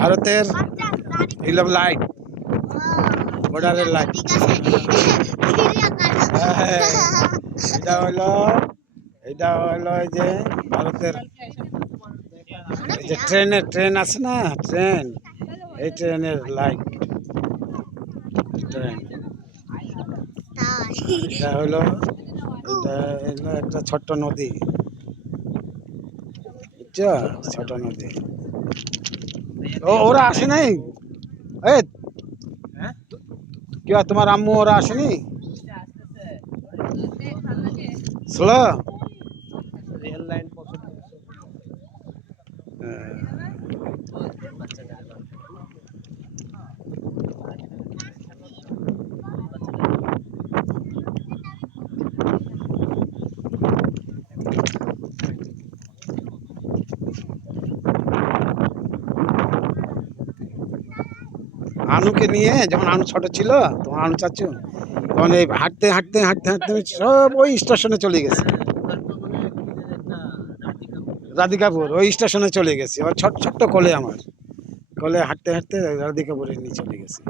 ভারতের লাইট, বর্ডারের লাইট। এটা হলো এই যে ভারতের এই যে ট্রেন আছে না, ট্রেন, এই ট্রেনের লাইট। ট্রেন এটা হলো একটা ছোট্ট নদী, বুঝছো? ছোট নদী। ওরা আসে নাই? এই কি তোমার আম্মু ওরা আসেনি? স্লো রেল লাইন আনুকে নিয়ে যখন আনু ছোট ছিল, তখন আনু চাচ্ছু তখন এই হাঁটতে হাঁটতে হাঁটতে হাঁটতে সব ওই স্টেশনে চলে গেছে। রাধিকাপুর ওই স্টেশনে চলে গেছে। ওর ছোট্ট ছোট্ট কোলে, আমার কোলে হাঁটতে হাঁটতে রাধিকাপুরে নিয়ে চলে গেছে।